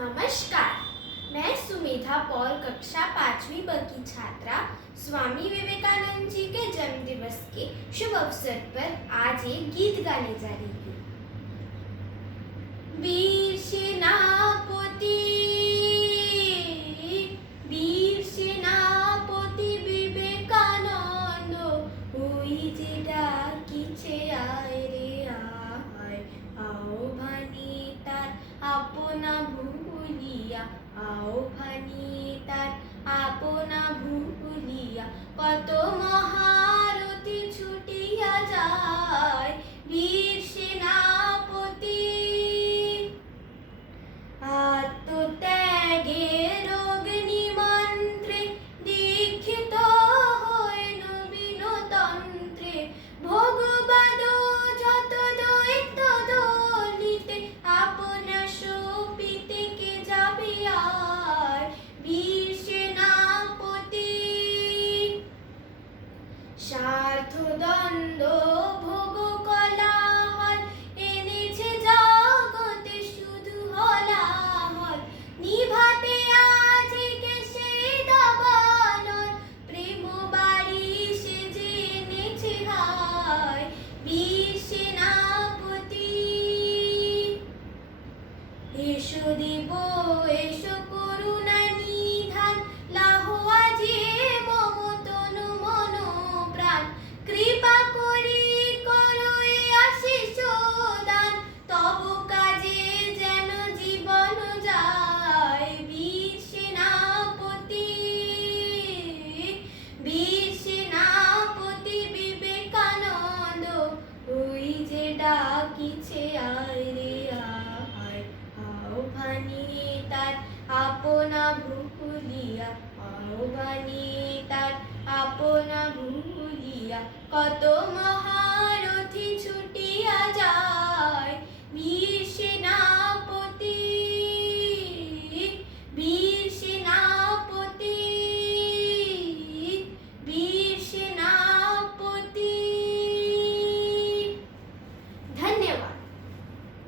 नमस्कार। मैं सुमेधा पॉल कक्षा 5वीं ब की छात्रा स्वामी विवेकानंद जी के जन्म दिवस के शुभ अवसर पर आज एक गीत गाने जा रही हूँ। वीर सेनापति विवेकानंद ওই যে ডাকিছে আয় রে আয়, आओ ভানি তার আপনা ভুলিয়া, आओ ভানি তার আপনা ভুলিয়া, কত মহারথী ছুটিয়া যায় বীর সেনাপতি। আত্মত্যাগের অগ্নিমন্ত্রে দীক্ষিত হয়ে নবীন তন্ত্রে, ভোগবাদ যত দৈত্য দলিতে আপনা সপিতে কে যাবে আর বীর সেনাপতি। স্বার্থ দ্বন্দ্ব ভোগ কলাহল এনেছে জগতে শুধু হলাহল, নিভাতে আজকে সেই দাবানল, প্রেম বাড়ি সে জেনেছে হায় বীর সেনাপতি। এসো দেব এসো করুণা নিধান, লাহো আজি মম তনু মন প্রাণ, কৃপা করি করো এ আশিস দান, তব কাজে যেন জীবন যায় বীর সেনাপতি। বীর সেনাপতি বিবেকানন্দ ওই যে ডাকিছে আয় রে আয়, आओ ভানি তার আপনা ভুলিয়া, आओ ভানি তার আপনা ভুলিয়া, কত মহারথী ছুটিয়া যায় বীর